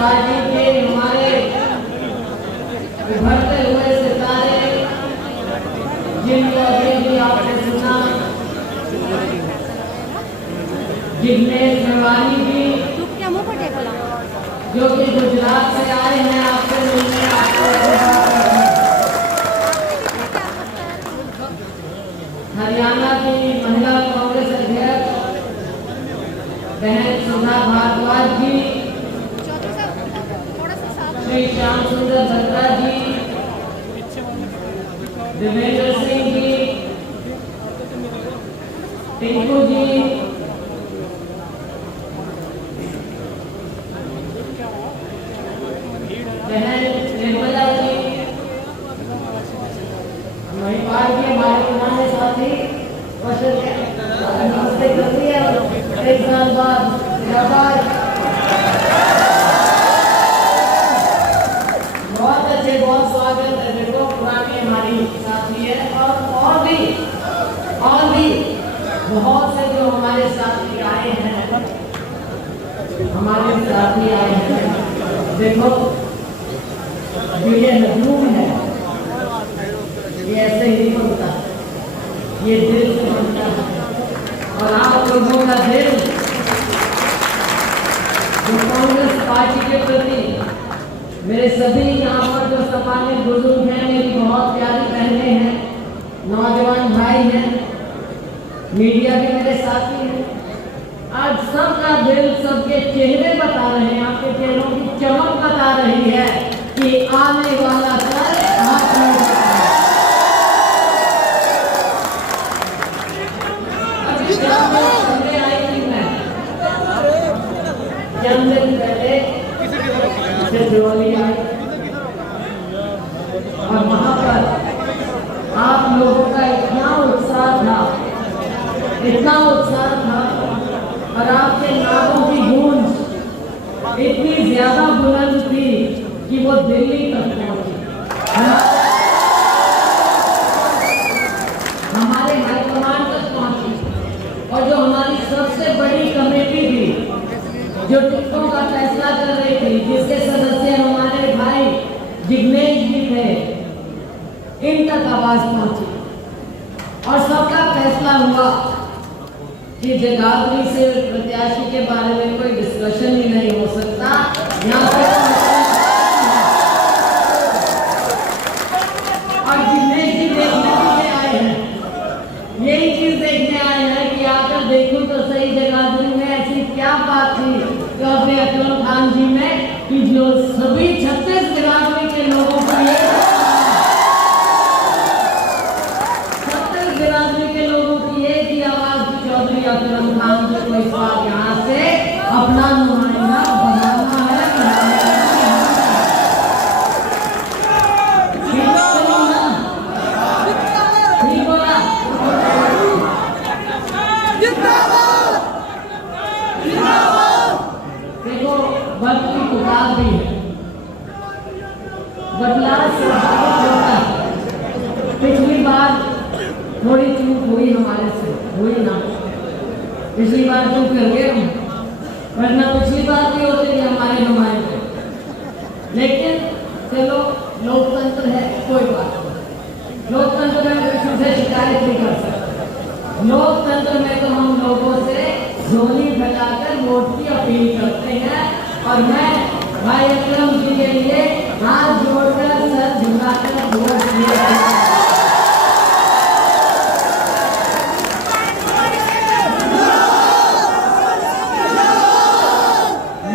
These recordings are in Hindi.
पार्टी के हमारे उभरते हुए सितारे, जिनको अभी भी आपने सुना, जिग्नेश मेवानी जी, जो कि गुजरात से आए हैं आपसे मिलने, हरियाणा की महिला कांग्रेस अध्यक्ष बहन सुधा भारद्वाज जी, श्री श्याम सुंदर भद्रा जी, देवेंद्र सिंह जी, टिंकू जी, बहन निर्मला जी, महिपाल जी, हमारे पुराने साथी नमस्ते करती है। एक साल बाद बहुत अच्छे, बहुत स्वागत है। देखो पुरानी हमारी साथी है और भी बहुत से जो हमारे साथी आए हैं, हमारे साथी आए हैं। देखो ये मजलूम है, ये ऐसे ही बनता है, ये दिल से बनता है। और आप लोगों का दिल जो कांग्रेस पार्टी के प्रति, मेरे सभी यहाँ पर जो सम्मानित बुजुर्ग हैं, मेरी बहुत प्यारी बहनें हैं, नौजवान भाई हैं, मीडिया के मेरे साथी हैं, आज सबका दिल, सबके चेहरे बता रहे हैं, आपके चेहरों की चमक बता रही है कि आने वाला कल आप लोग जन्मदिन पहले दिवाली आई और वहां पर आप लोगों का इतना उत्साह था और आपके नारों की गूंज इतनी ज्यादा बुलंद थी कि वो दिल्ली तक पहुंची। हमारे हाईकमान तक पहुंची। और जो हमारी सबसे बड़ी कमेटी थी, जो टिकटों का फैसला कर रही थी, जिसके सदस्य हमारे भाई जिग्नेश जी थे, इन तक आवाज पहुंची और सबका फैसला हुआ कि जगाधरी से प्रत्याशी के बारे में कोई डिस्कशन ही नहीं हो सकता। यहाँ पे और जिग्नेश जी देखने के लिए आए हैं, यही चीज देखने आए हैं कि आकर देखूं तो सही जगाधरी में ऐसी क्या बात थी तो अपने अकरम खान जी में कि जो सभी 36 बिरादरी के लोगों को 36 बिरादरी के लोगों की एक ही आवाज की चौधरी अकरम खान जी को इस बार यहाँ से अपना नुमाइंदा बनाना है। देखो वक्त की पुकार भी है, बदलाव स्वाभाविक होता है। पिछली बार थोड़ी चूक हुई हमारे से, हुई ना, पिछली बार चूक कर गए, वरना पिछली बार भी होते थे हमारे नुमाइंदे। लेकिन चलो लोकतंत्र है, कोई बात नहीं, लोकतंत्र में किसी से शिकायत नहीं कर सकते। लोकतंत्र में तो हम लोगों से झोली फैलाकर वोट की अपील करते हैं और मैं भाई अकरम जी के लिए हाथ जोड़कर सर झुकाकर वोट दिया।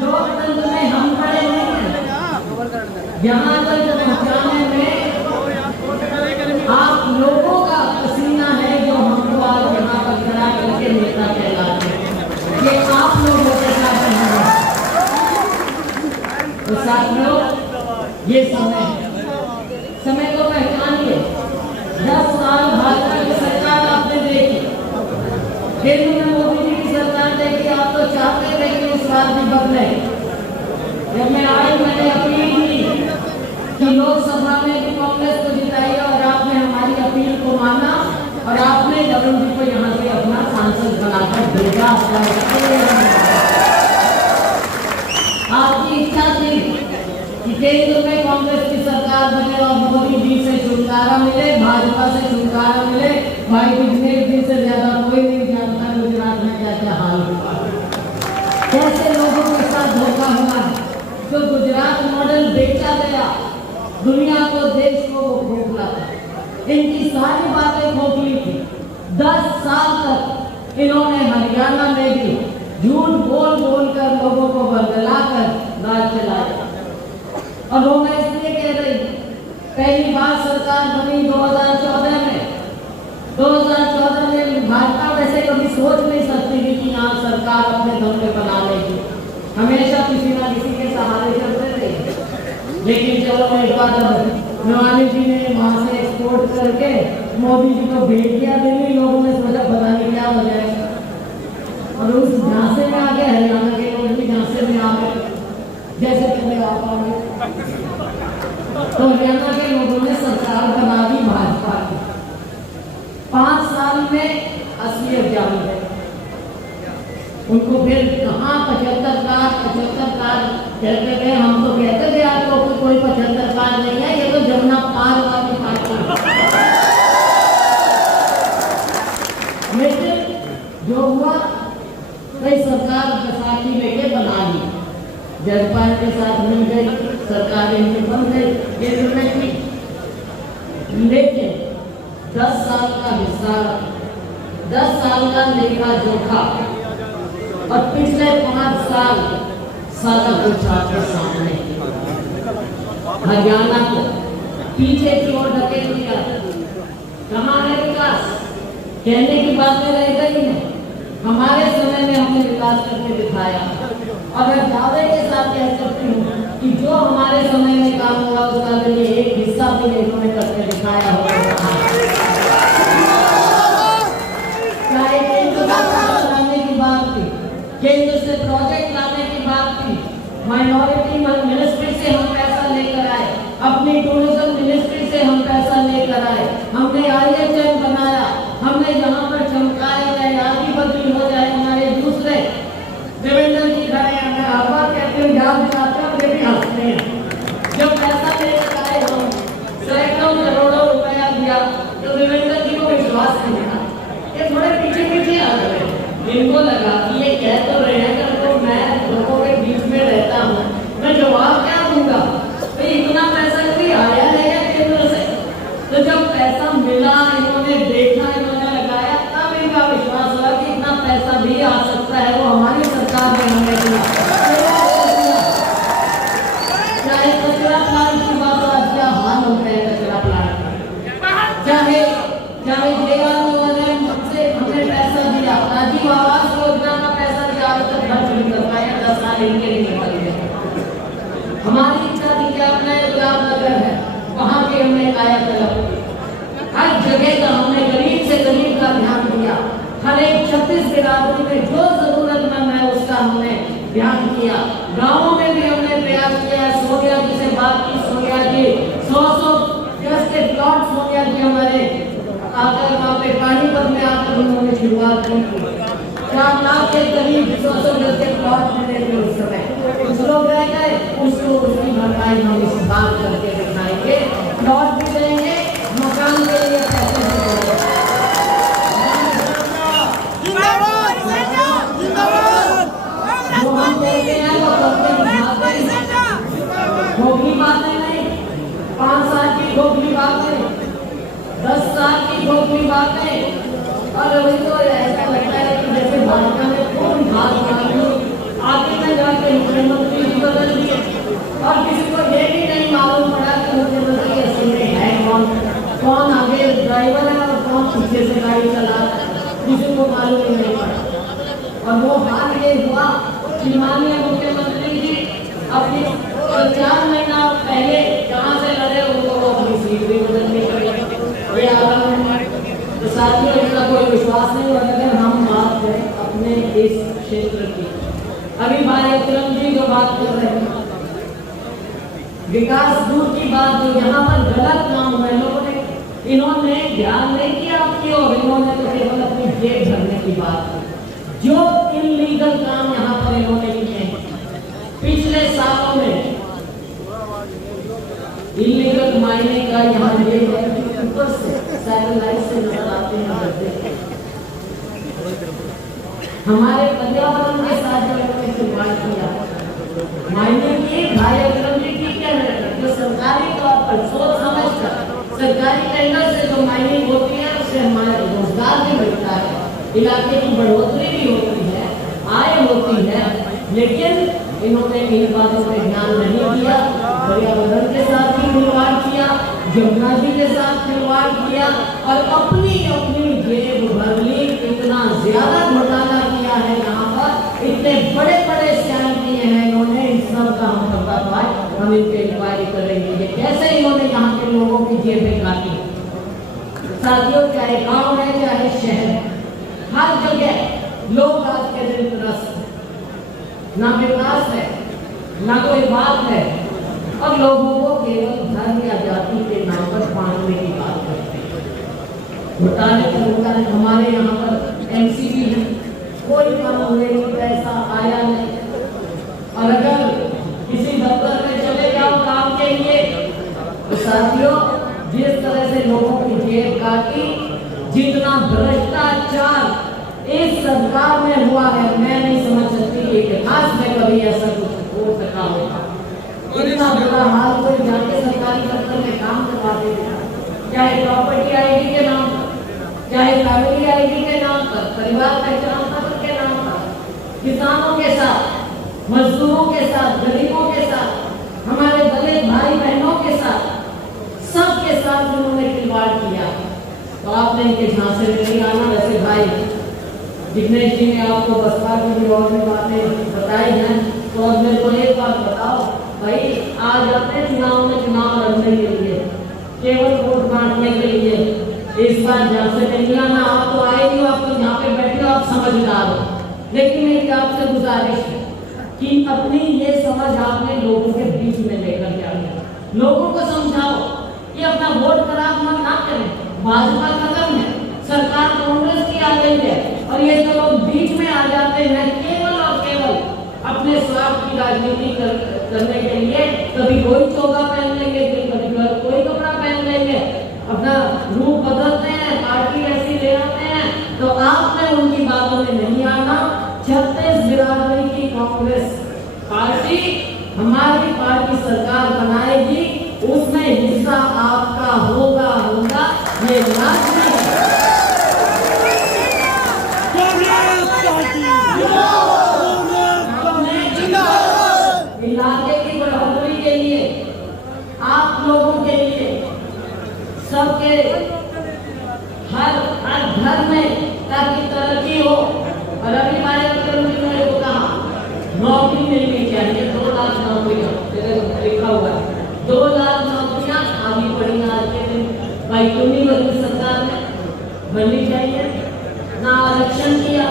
लोकतंत्र में हम खड़े नहीं हैं, यहाँ तक पहुँचाने में आप लोगों का पसीना है जो हमको आज यहाँ पर खड़ा करके नेता कहलाते हैं। ये आप लोगों के साथ हैं। तो साथियों, ये समय को पहचानिए। 10 साल भाजपा की सरकार आपने देखी, केंद्र में मोदी जी की सरकार देखी। आप तो चाहते थे कि इस बार भी बदले। जब मैं आई, मैंने अपील की कि लोकसभा में भी कांग्रेस को जिताइए और आपने हमारी अपील को माना और आपने वरुण जी को यहाँ से अपना सांसद बनाकर भेजा। आपकी इच्छा थी केंद्र में कांग्रेस की सरकार बने और मोदी जी से छुटकारा मिले, भाजपा से छुटकारा मिले। भाई बिजनेस जी से ज्यादा कोई नहीं जानता गुजरात में क्या क्या हाल हुआ, कैसे लोगों के साथ धोखा हुआ है। जो गुजरात मॉडल बेचा गया दुनिया को, देश को, वो खोखला था। इनकी सारी बातें खोखली थी। 10 साल तक इन्होंने हरियाणा में भी झूठ बोल बोल कर लोगों को बरगलाकर राज चलाया। और वो मैं इसलिए कह रही, पहली बार सरकार बनी 2014 में। 2014 में भाजपा वैसे कभी सोच नहीं सकती थी कि यहाँ सरकार अपने दम पे बना लेगी, हमेशा किसी ना किसी के सहारे चलते रहे। लेकिन चलो एक बार नवानी जी ने वहां से एक्सपोर्ट करके मोदी जी को भेज दिया दिल्ली। लोगों ने सोचा पता नहीं क्या हो जाएगा, और उस झांसे में आ गए, हरियाणा के लोग भी झांसे में आ गए, जैसे पहले आप आओगे। तो हरियाणा के लोगों ने सरकार बना दी भाजपा की। 5 साल में 80,000 है उनको। फिर कहाँ 75 कार कहते थे। हम तो कहते थे आपको कोई 75 कार नहीं है, ये तो जमुना पार वाली पार्टी है। लेकिन जो हुआ, कई सरकार बैसाखी लेके बना ली, जजपाल के साथ मिल गई, सरकार इनकी बन गई केंद्र में की। लेकिन 10 साल का हिस्सा, 10 साल का लेखा जोखा और पिछले 5 साल सारा कुछ आपके सामने। हरियाणा को पीछे की ओर धकेल दिया। कहाँ है विकास? कहने की बातें रह गई हैं। हमारे समय में हमने विकास करके दिखाया, और मैं दावे के साथ कह सकती हूँ कि जो हमारे समय में काम हुआ उसका भी एक हिस्सा भी इन्होंने करके दिखाया होगा। चाहे केंद्र लाने की बात थी, केंद्र से प्रोजेक्ट लाने की बात थी, माइनॉरिटी मिनिस्ट्री से हम पैसा लेकर आए, अपनी टूरिज्म मिनिस्ट्री से हम पैसा लेकर आए, हमने IHM बनाया, हमने जहाँ पर चमकाए गए आदि बदली हो जाए हमारे दूसरे देवेंद्र जी खड़े हैं। मैं हर बार कहते हैं, याद दिलाते हैं, वे भी हंसते हैं। जब पैसा लेकर आए हम, सैकड़ों करोड़ों रुपया दिया, तो देवेंद्र जी को विश्वास नहीं था। ये थोड़े पीछे पीछे आ गए। इनको लगा कि ये कह तो रहे हैं कि तो मैं लोगों के बीच में रहता हूँ, मैं जवाब क्या दूंगा? तो इतना पैसा कभी आया है क्या केंद्र से? तो जब पैसा मिला, इन्होंने देखा, इन्होंने लगाया, तब इनका विश्वास हुआ कि इतना पैसा भी आ सकता है। वो हमारी सरकार ने हमें दिया। चाहे कचरा प्लांट की बात, आज क्या हाल हो गया कचरा प्लांट का, चाहे हमने पैसा दिया, राजीव आवास योजना का पैसा दिया, आज तक खर्च नहीं कर पाया, 10 साल इनके लिए निकल गए। हमारी इच्छा थी कि अपना रामनगर है, वहां के हमने कायाकल्प, हर जगह का हमने गरीब से गरीब का ध्यान दिया। हर एक 36 बिरादरी में जो जरूरतमंद है उसका हमने ध्यान किया। गाँवों में भी हमने प्रयास किया। सोनिया जी से बात की, सोनिया जी 100 के प्लॉट सोनिया जी हमारे आकर वहाँ पे पानीपत में आकर उन्होंने शुरुआत की। 4 लाख के करीब 100 के प्लॉट मिले थे उस समय। कुछ लोग रह गए, उसको उसकी भरपाई हम इस बार करके दिखाएंगे। प्लॉट भी देंगे, मकान के लिए पैसे भी देंगे। जो हम देते हैं वो करके दिखाते हैं। खोखली बातें नहीं, 5 साल की खोखली बातें, 10 साल की खोखली बातें। और अभी तो ऐसा लगता है कि जैसे भाजपा में कौन घास मांगी, आगे में जाके मुख्यमंत्री जी बदल दिए, और किसी को ये भी नहीं मालूम पड़ा कि मुख्यमंत्री असल में है कौन आगे ड्राइवर है और कौन पीछे से गाड़ी चला रहा है, किसी को मालूम ही नहीं पड़ा। और वो हाल ये हुआ कि माननीय मुख्यमंत्री जी अपनी 4 महीना पहले जहाँ से लड़े उनको वो अपनी सीट भी बदलनी पड़ी। तो साथियों, इसका कोई विश्वास नहीं। और अगर हम बात करें अपने इस क्षेत्र की, अभी भाई विक्रम जी जो बात कर रहे हैं, विकास दूर की बात, जो यहाँ पर गलत काम हुए लोगों ने, इन्होंने ध्यान नहीं किया आपकी और इन्होंने तो केवल अपनी जेब भरने की बात की। जो इनलीगल काम यहाँ पर इन्होंने किए पिछले सालों में, मायने का यहाँ ये है कि ऊपर से सैटेलाइट से नजर आते हैं गड्ढे। हमारे पर्यावरण के साथ जो इन्होंने खिलवाड़ किया, मायने की बायोग्राफी क्या है, जो सरकारी तौर पर सोच समझ कर सरकारी टेंडर से जो माइनिंग होती है उससे हमारा रोजगार भी बढ़ता है, इलाके की बढ़ोतरी भी होती है, आय होती है, लेकिन इन्होंने इन बातों पे ध्यान नहीं दिया। पर्यावरण के साथ भी खिलवाड़ किया, यमुना जी के साथ खिलवाड़ किया और अपनी अपनी जेब भर ली। इतना ज्यादा घोटाला किया है यहाँ पर, इतने बड़े बड़े स्कैम किए हैं इन्होंने। इन सब का हम पर्दाफाश हम इन पे इंक्वायरी करेंगे कैसे इन्होंने यहाँ के लोगों की जेबें काटी। साथियों, चाहे गांव है चाहे शहर, हर जगह लोग आज के दिन त्रस्त, ना विकास है ना कोई बात है, और लोगों को केवल धर्म या जाति के नाम पर बांटने की बात करते हैं। घोटाले का घोटाले हमारे यहाँ पर एमसीबी है, कोई काम नहीं, पैसा आया नहीं। और अगर किसी दफ्तर में चले जाओ काम के लिए तो साथियों, जिस तरह से लोगों की जेब काटी, जितना भ्रष्टाचार इस सरकार में हुआ है, मैं नहीं समझ सकती कि इतिहास में कभी ऐसा कुछ हो सका होगा। इतना बुरा हाल कोई जाके सरकारी दफ्तर में काम करवा देगा, चाहे प्रॉपर्टी आईडी के नाम पर, चाहे फैमिली आईडी के नाम पर, परिवार पहचान पत्र के नाम पर, किसानों के साथ, मजदूरों के साथ, गरीबों के साथ, हमारे दलित भाई बहनों के साथ, सबके साथ उन्होंने खिलवाड़ किया। तो आपने इनके झांसे में नहीं आना। वैसे भाई जिग्नेश जी ने आपको बसपा की भी और भी बातें बताई हैं, तो अब मेरे को एक बात बताओ भाई, आज जाते हैं चुनाव में चुनाव लड़ने के लिए, केवल वोट बांटने के लिए। इस बार जहाँ से नहीं आना, आप तो आए ही, आप तो यहाँ पे बैठे हो, आप समझदार हो, लेकिन मेरी आपसे गुजारिश है कि अपनी ये समझ आपने लोगों के बीच में लेकर जाओ, लोगों को समझाओ कि अपना वोट खराब मत ना करें। भाजपा खत्म है, सरकार कांग्रेस की आ गई है, और ये जो लोग बीच में आ जाते हैं केवल और केवल अपने स्वार्थ की राजनीति करने के लिए, कभी कोई चोगा पहन लेंगे, कभी कोई कपड़ा पहन लेंगे, अपना रूप बदलते हैं, पार्टी ऐसी ले आते हैं। तो आपने उनकी बातों में नहीं आना। 36 बिरादरी की कांग्रेस पार्टी हमारी पार्टी सरकार बनाएगी, उसमें हिस्सा आपका होगा होगा, ये लाजमी है। इलाके की बढ़ोतरी के लिए, आप लोगों के लिए, सबके हर घर में ताकि तरक्की हो। और अभी हमारे मेरे को कहा नौकरी मिलनी चाहिए, 2 लाख नौकरियां लिखा हुआ है, 2 लाख नौकरियां आगे बढ़ी आज के दिन। भाई क्यों नहीं बनी सरकार में, बननी चाहिए। ना आरक्षण किया,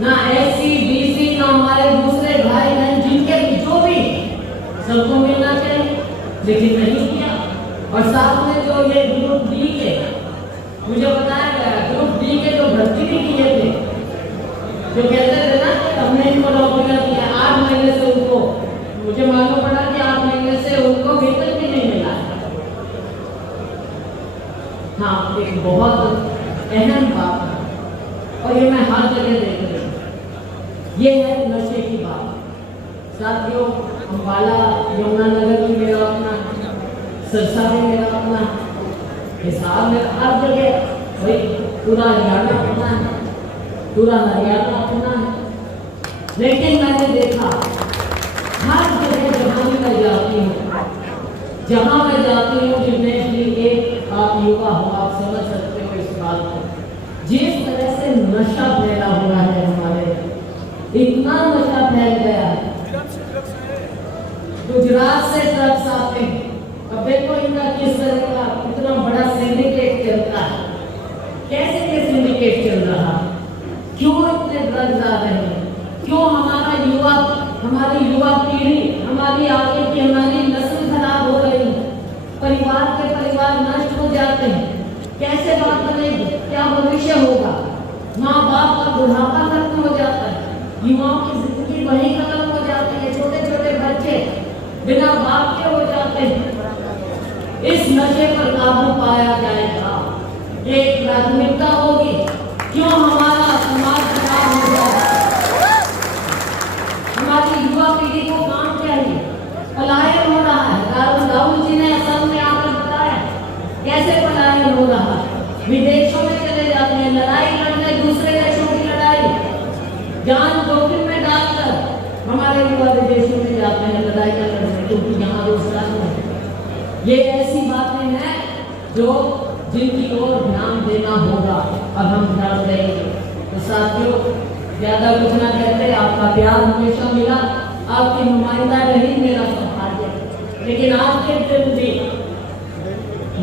ना एससी बीसी, ना हमारे दूसरे भाई बहन जिनके जो भी, सबको मिलना चाहिए, लेकिन नहीं किया। और साथ में जो ये ग्रुप डी के, मुझे बताया गया ग्रुप डी के जो भर्ती भी किए थे, जो कहते थे ना कि हमने इनको नौकरियां दिया, 8 महीने से उनको, मुझे मालूम पड़ा कि 8 महीने से उनको वेतन भी नहीं मिला। हाँ, एक बहुत अहम बात है, और ये मैं हर जगह देख रही हूँ, ये है नशे की बात। साथियों, अम्बाला यमुनानगर भी मेरा अपना, सरसा भी मेरा अपना, हिसाब में हर जगह भाई पूरा हरियाणा अपना है, पूरा हरियाणा अपना है। लेकिन मैंने देखा हर जगह जहाँ भी मैं जाती हूँ, जिग्नेश जी, एक आप युवा हो, आप समझ सकते हो इस बात को, जिस तरह से नशा फैला हुआ है हमारे, इतना नशा फैल गया है, गुजरात से ड्रग्स आते हैं। अब देखो इनका किस तरह का इतना बड़ा सिंडिकेट चलता है, कैसे ये सिंडिकेट चल रहा, क्यों इतने ड्रग्स आ रहे हैं, क्यों हमारी युवा पीढ़ी, हमारी आगे की हमारी नस्ल खराब हो रही है, परिवार के परिवार नष्ट हो जाते हैं, कैसे बात बनेगी, क्या भविष्य होगा, माँ बाप का बुढ़ापा खत्म हो जाता है, युवाओं की जिंदगी वहीं खत्म हो जाती है, छोटे छोटे बच्चे बिना बाप के हो जाते हैं। इस नशे पर काबू पाया जाएगा। एक प्राथमिकता होगी, क्यों हमारा समाज खराब हो जाए। हमारी युवा पीढ़ी को काम चाहिए, पलायन हो रहा है। राहुल जी ने असम में आकर बताया कैसे पलायन हो रहा है। विदेशों में चले जाते हैं, लड़ाई लड़ने, दूसरे देशों की लड़ाई, जान जोखिम में डालकर हमारे युवा विदेशों में जाते हैं लड़ाई लड़ने, क्योंकि यहाँ रोजगार नहीं है। ये ऐसी बातें हैं जो जिनकी ओर ध्यान देना होगा और हम ध्यान देंगे। तो साथियों, ज्यादा कुछ ना कहते, आपका प्यार हमेशा मिला, आपकी नुमाइंदा रही मेरा सौभाग्य। लेकिन आपके दिल भी,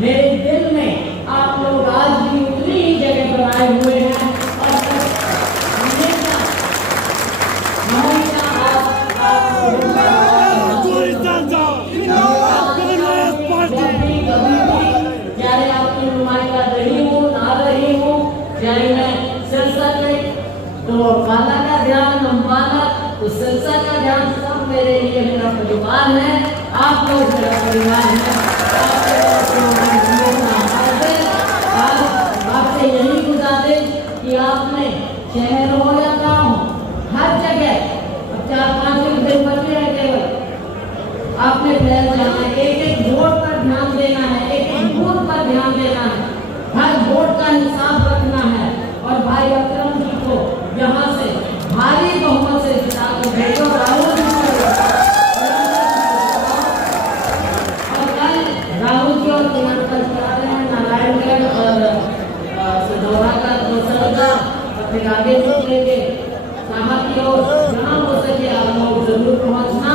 मेरे दिल में आप लोग आज भी उतनी ही जगह बनाए हुए हैं और हमेशा चाहे आपकी नुमाइंदा रही हूँ ना रही हूँ, चाहे मैं सिरसा में तो खाना का ध्यान, अम्बाना तो सिरसा का ध्यान, सब मेरे लिए मेरा परिवार है। आप लोग मेरा परिवार है। आपसे यही गुजारिश कि आपने शहर हो या गाँव, हर जगह, अब 4-5 दिन बचे हैं केवल, आपने फैल जाना है। एक वोट पर ध्यान देना है, एक बूथ पर ध्यान देना है, हर वोट का हिसाब रखना है। और भाई अकरम जी को यहाँ से भारी बहुमत से जिता कर भेजो। राहुल जी राहुल जी और नारायणगढ़ और सिधौरा का दूसरा, फिर आगे चलेंगे कहाँ की ओर, जहाँ हो सके आप लोग जरूर पहुँचना।